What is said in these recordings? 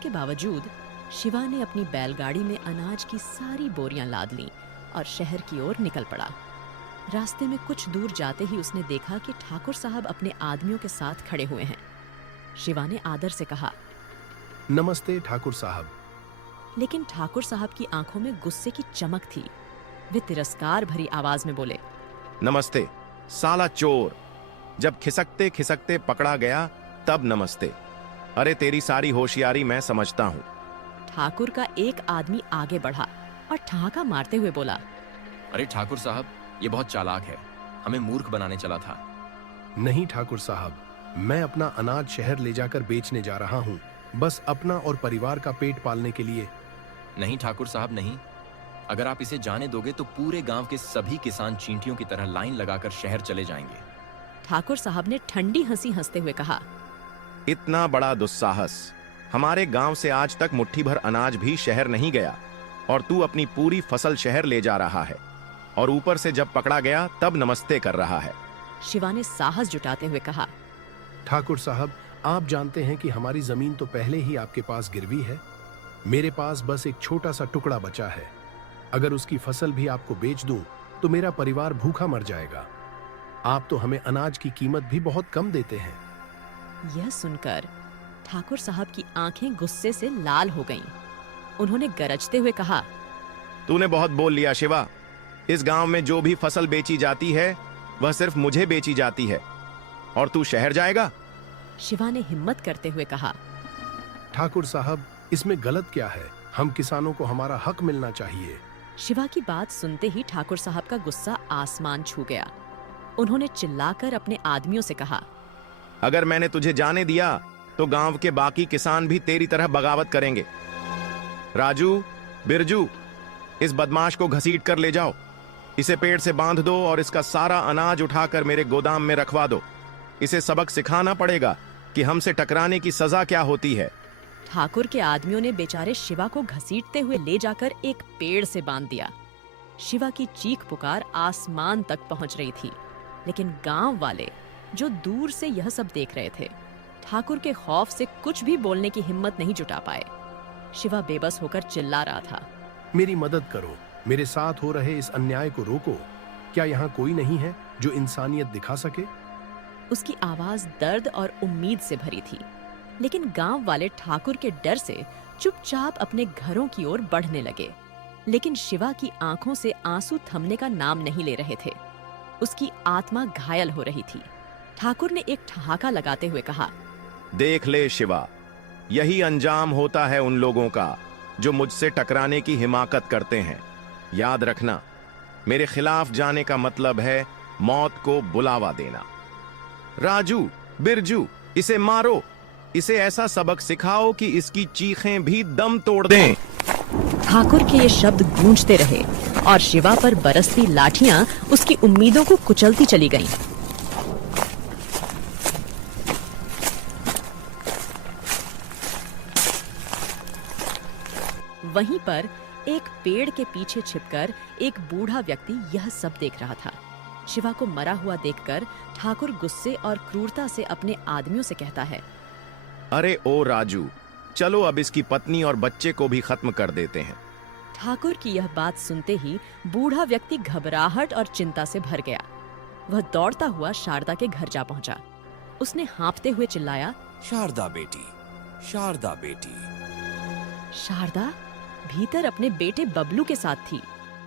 इसके बावजूद शिवा ने अपनी बैलगाड़ी में अनाज की सारी बोरियां लाद लीं और शहर की ओर निकल पड़ा। रास्ते में कुछ दूर जाते ही उसने देखा कि ठाकुर साहब अपने आदमियों के साथ खड़े हुए हैं। शिवा ने आदर से कहा, नमस्ते ठाकुर साहब। लेकिन ठाकुर साहब की आंखों में गुस्से की चमक थी। वे तिरस्कार भरी आवाज में बोले, नमस्ते साला चोर, जब खिसकते खिसकते पकड़ा गया तब नमस्ते। अरे तेरी सारी होशियारी मैं समझता हूँ। ठाकुर का एक आदमी आगे बढ़ा और ठहाका मारते हुए बोला, अरे ठाकुर साहब, ये बहुत चालाक है, हमें मूर्ख बनाने चला था। नहीं ठाकुर साहब, मैं अपना अनाज शहर ले जाकर बेचने जा रहा हूँ, बस अपना और परिवार का पेट पालने के लिए। नहीं ठाकुर साहब नहीं, अगर आप इसे जाने दोगे तो पूरे गांव के सभी किसान चींटियों की तरह लाइन लगाकर शहर चले जाएंगे। ठाकुर साहब ने ठंडी हंसी हंसते हुए कहा, इतना बड़ा दुस्साहस, हमारे गांव से आज तक मुट्ठी भर अनाज भी शहर नहीं गया और तू अपनी पूरी फसल शहर ले जा रहा है और ऊपर से जब पकड़ा गया तब नमस्ते कर रहा है। शिवा ने साहस जुटाते हुए कहा, ठाकुर साहब, आप जानते हैं कि हमारी जमीन तो पहले ही आपके पास गिरवी है। मेरे पास बस एक छोटा सा टुकड़ा बचा है। अगर उसकी फसल भी आपको बेच दूं तो मेरा परिवार भूखा मर जाएगा। आप तो हमें अनाज की कीमत भी बहुत कम देते हैं। यह सुनकर ठाकुर साहब की आंखें गुस्से से लाल हो गईं। उन्होंने गरजते हुए कहा, तूने बहुत बोल लिया शिवा। इस गांव में जो भी फसल बेची जाती है वह सिर्फ मुझे बेची जाती है और तू शहर जाएगा। शिवा ने हिम्मत करते हुए कहा, ठाकुर साहब, इसमें गलत क्या है? हम किसानों को हमारा हक मिलना चाहिए। शिवा की बात सुनते ही ठाकुर साहब का गुस्सा आसमान छू गया। उन्होंने चिल्लाकर अपने आदमियों से कहा, अगर मैंने तुझे जाने दिया तो गांव के बाकी किसान भी तेरी तरह बगावत करेंगे। राजू, बिरजू, इस बदमाश को घसीट कर ले जाओ, इसे पेड़ से बांध दो और इसका सारा अनाज उठाकर मेरे गोदाम में रखवा दो। इसे सबक सिखाना पड़ेगा कि हमसे टकराने की सजा क्या होती है। ठाकुर के आदमियों ने बेचारे शिवा को घसीटते हुए ले जाकर एक पेड़ से बांध दिया। शिवा की चीख पुकार आसमान तक पहुंच रही थी, लेकिन गांव वाले जो दूर से यह सब देख रहे थे, ठाकुर के खौफ से कुछ भी बोलने की हिम्मत नहीं जुटा पाए। शिवा बेबस होकर चिल्ला रहा था, मेरी मदद करो, मेरे साथ हो रहे इस अन्याय को रोको। क्या यहाँ कोई नहीं है जो इंसानियत दिखा सके? उसकी आवाज दर्द और उम्मीद से भरी थी, लेकिन गांव वाले ठाकुर के डर से चुपचाप अपने घरों की ओर बढ़ने लगे। लेकिन शिवा की आंखों से आंसू थमने का नाम नहीं ले रहे थे। उसकी आत्मा घायल हो रही थी। ठाकुर ने एक ठहाका लगाते हुए कहा, देख ले शिवा, यही अंजाम होता है उन लोगों का जो मुझसे टकराने की हिमाकत करते हैं। याद रखना, मेरे खिलाफ जाने का मतलब है मौत को बुलावा देना। राजू, बिरजू, इसे मारो, इसे ऐसा सबक सिखाओ कि इसकी चीखें भी दम तोड़ दें। ठाकुर के ये शब्द गूंजते रहे और शिवा पर बरसती लाठियां उसकी उम्मीदों को कुचलती चली गईं। वहीं पर एक पेड़ के पीछे छिपकर एक बूढ़ा व्यक्ति यह सब देख रहा था। शिवा को मरा हुआ देखकर ठाकुर गुस्से और क्रूरता से अपने आदमियों से कहता है, अरे ओ राजू, चलो अब इसकी पत्नी और बच्चे को भी खत्म कर देते हैं। ठाकुर की यह बात सुनते ही बूढ़ा व्यक्ति घबराहट और चिंता से भर गया। वह दौड़ता हुआ शारदा के घर जा पहुंचा। उसने हाँफते हुए चिल्लाया, शारदा बेटी, शारदा बेटी। शारदा भीतर अपने बेटे बबलू के साथ थी।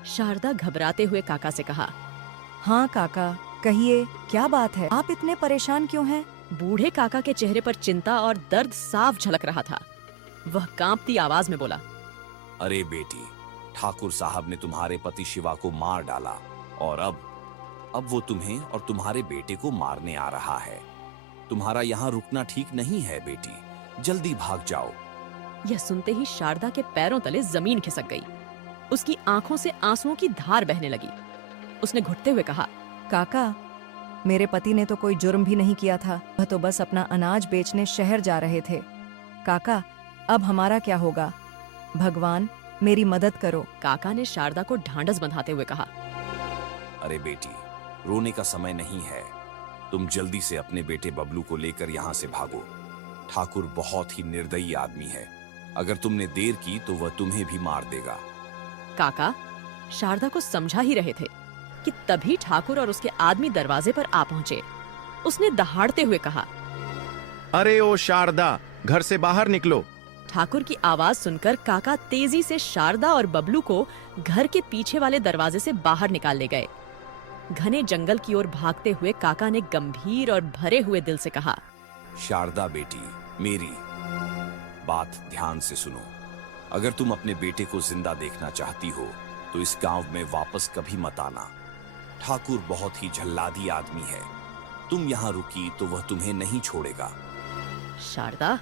शारदा घबराते हुए काका से कहा, हाँ काका, कहिए क्या बात है? आप इतने परेशान क्यों हैं? बूढ़े काका के चेहरे पर चिंता और दर्द साफ झलक रहा था। वह कांपती आवाज में बोला, अरे बेटी, ठाकुर साहब ने तुम्हारे पति शिवा को मार डाला और अब वो तुम्हें और तुम्हारे बेटे को मारने आ रहा है। तुम्हारा यहाँ रुकना ठीक नहीं है बेटी, जल्दी भाग जाओ। यह सुनते ही शारदा के पैरों तले जमीन खिसक गई। उसकी आंखों से आंसुओं की धार बहने लगी। उसने घुटते हुए कहा, काका, मेरे पति ने तो कोई जुर्म भी नहीं किया था। वह तो बस अपना अनाज बेचने शहर जा रहे थे। काका, अब हमारा क्या होगा? भगवान, मेरी मदद करो। काका ने शारदा को ढांढस बंधाते हुए कहा, अरे बेटी, रोने का समय नहीं है। तुम जल्दी से अपने बेटे बबलू को लेकर यहाँ से भागो। ठाकुर बहुत ही निर्दयी आदमी है। अगर तुमने देर की तो वह तुम्हें भी मार देगा। काका शारदा को समझा ही रहे थे कि तभी ठाकुर और उसके आदमी दरवाजे पर आ पहुंचे। उसने दहाड़ते हुए कहा, अरे ओ शारदा, घर से बाहर निकलो। ठाकुर की आवाज सुनकर काका तेजी से शारदा और बबलू को घर के पीछे वाले दरवाजे से बाहर निकाल ले गए। घने जंगल की ओर भागते हुए काका ने गंभीर और भरे हुए दिल से कहा, शारदा बेटी, मेरी बात ध्यान से सुनो। अगर तुम अपने बेटे को जिंदा देखना चाहती हो तो इस गांव में वापस कभी मत आना। ठाकुर बहुत ही झल्लादी आदमी है। तुम यहाँ रुकी तो वह तुम्हें नहीं छोड़ेगा। शारदा,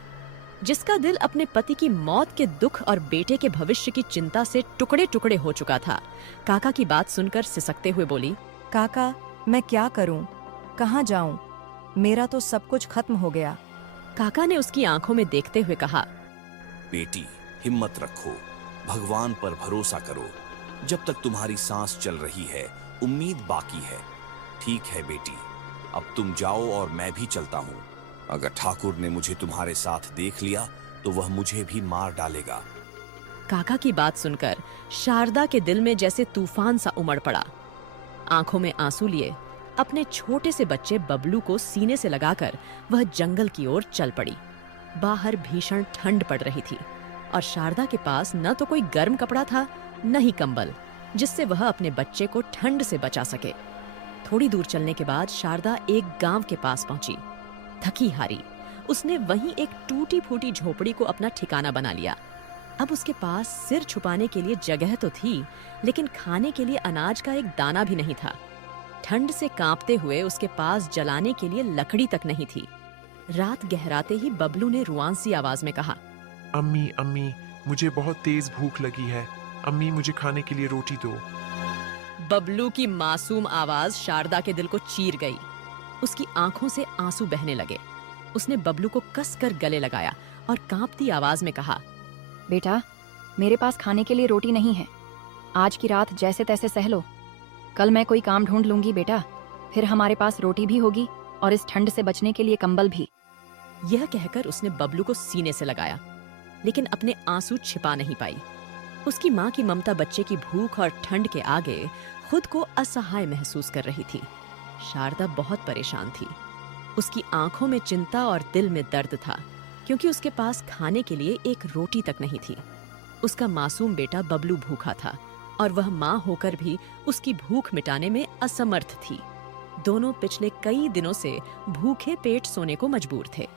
जिसका दिल अपने पति की मौत के दुख और बेटे के भविष्य की चिंता से टुकड़े टुकड़े हो चुका था, काका की बात सुनकर सिसकते हुए बोली, काका, मैं क्या करूं? कहाँ जाऊं? मेरा तो सब कुछ खत्म हो गया। काका ने उसकी आंखों में देखते हुए कहा, बेटी, हिम्मत रखो, भगवान पर भरोसा करो। जब तक तुम्हारी सांस चल रही है, उम्मीद बाकी है। ठीक है बेटी, अब तुम जाओ और मैं भी चलता हूँ। अगर ठाकुर ने मुझे तुम्हारे साथ देख लिया तो वह मुझे भी मार डालेगा। काका की बात सुनकर शारदा के दिल में जैसे तूफान सा उमड़ पड़ा। आंखों में आंसू लिए अपने छोटे से बच्चे बबलू को सीने से लगाकर वह जंगल की ओर चल पड़ी। बाहर भीषण ठंड पड़ रही थी और शारदा के पास न तो कोई गर्म कपड़ा था, न ही कंबल, जिससे वह अपने बच्चे को ठंड से बचा सके। थोड़ी दूर चलने के बाद शारदा एक गांव के पास पहुंची। थकी हारी उसने वहीं एक टूटी फूटी झोपड़ी को अपना ठिकाना बना लिया। अब उसके पास सिर छुपाने के लिए जगह तो थी, लेकिन खाने के लिए अनाज का एक दाना भी नहीं था। ठंड से कांपते हुए उसके पास जलाने के लिए लकड़ी तक नहीं थी। रात गहराते ही बबलू ने रुआंसी आवाज में कहा, अम्मी अम्मी, मुझे बहुत तेज भूख लगी है। अम्मी, मुझे खाने के लिए रोटी दो। बबलू की मासूम आवाज शारदा के दिल को चीर गई। उसकी आंखों से आंसू बहने लगे। उसने बबलू को कसकर गले लगाया और कांपती आवाज में कहा, बेटा, मेरे पास खाने के लिए रोटी नहीं है। आज की रात जैसे तैसे सह लो। कल मैं कोई काम ढूंढ लूंगी बेटा, फिर हमारे पास रोटी भी होगी और इस ठंड से बचने के लिए कंबल भी। यह कहकर उसने बबलू को सीने से लगाया, लेकिन अपने आंसू छिपा नहीं पाई। उसकी माँ की ममता बच्चे की भूख और ठंड के आगे खुद को असहाय महसूस कर रही थी। शारदा बहुत परेशान थी। उसकी आंखों में चिंता और दिल में दर्द था, क्योंकि उसके पास खाने के लिए एक रोटी तक नहीं थी। उसका मासूम बेटा बबलू भूखा था और वह माँ होकर भी उसकी भूख मिटाने में असमर्थ थी। दोनों पिछले कई दिनों से भूखे पेट सोने को मजबूर थे।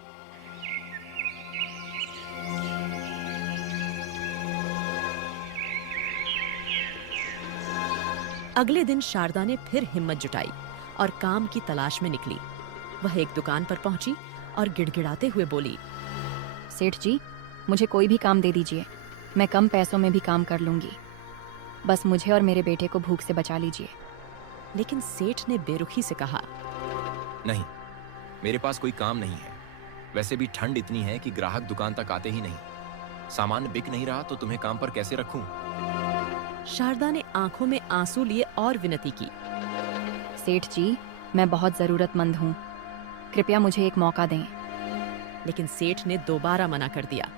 अगले दिन शारदा ने फिर हिम्मत जुटाई और काम की तलाश में निकली। वह एक दुकान पर पहुंची और गिड़गिड़ाते हुए बोली, सेठ जी, मुझे कोई भी काम दे दीजिए। मैं कम पैसों में भी काम कर लूंगी। बस मुझे और मेरे बेटे को भूख से बचा लीजिए। लेकिन सेठ ने बेरुखी से कहा, नहीं, मेरे पास कोई काम नहीं है। वैसे भी ठंड इतनी है कि ग्राहक दुकान तक आते ही नहीं। सामान बिक नहीं रहा तो तुम्हें काम पर कैसे रखूं? शारदा ने आंखों में आंसू लिए और विनती की, सेठ जी, मैं बहुत जरूरतमंद हूँ। कृपया मुझे एक मौका दें। लेकिन सेठ ने दोबारा मना कर दिया।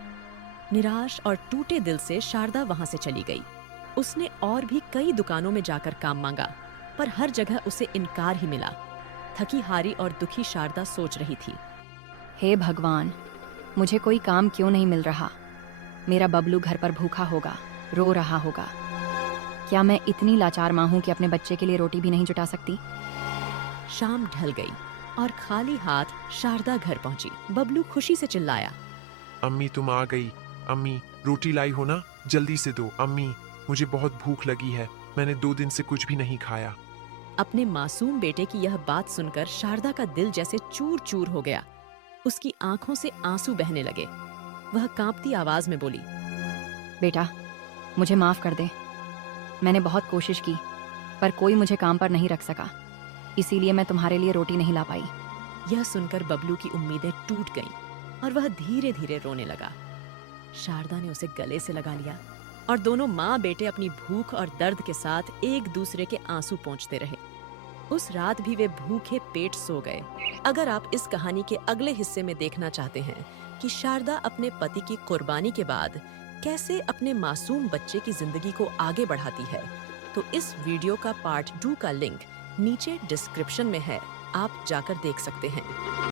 निराश और टूटे दिल से शारदा वहां से चली गई। उसने और भी कई दुकानों में जाकर काम मांगा, पर हर जगह उसे इनकार ही मिला। थकी हारी और दुखी शारदा सोच रही थी, हे भगवान, मुझे कोई काम क्यों नहीं मिल रहा? मेरा बबलू घर पर भूखा होगा, रो रहा होगा। क्या मैं इतनी लाचार माँ हूँ कि अपने बच्चे के लिए रोटी भी नहीं जुटा सकती? शाम ढल गई और खाली हाथ शारदा घर पहुंची। बबलू खुशी से चिल्लाया, अम्मी, तुम आ गई। अम्मी, रोटी लाई हो ना? जल्दी से दो। अम्मी, मुझे बहुत भूख लगी है। मैंने 2 दिन से कुछ भी नहीं खाया। अपने मासूम बेटे की यह बात सुनकर शारदा का दिल जैसे चूर चूर हो गया। उसकी आंखों से आंसू बहने लगे। वह कांपती आवाज में बोली, बेटा, मुझे माफ कर दे। मैंने बहुत कोशिश की, पर कोई मुझे काम पर नहीं रख सका। इसीलिए मैं तुम्हारे लिए रोटी नहीं ला पाई। यह सुनकर बबलू की उम्मीदें टूट गईं और वह धीरे धीरे रोने लगा। शारदा ने उसे गले से लगा लिया और दोनों माँ बेटे अपनी भूख और दर्द के साथ एक दूसरे के आंसू पोंछते रहे। उस रात भी वे भूखे पेट सो गए। अगर आप इस कहानी के अगले हिस्से में देखना चाहते हैं कि शारदा अपने पति की कुर्बानी के बाद कैसे अपने मासूम बच्चे की जिंदगी को आगे बढ़ाती है, तो इस वीडियो का पार्ट 2 का लिंक नीचे डिस्क्रिप्शन में है, आप जाकर देख सकते हैं।